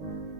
Thank you.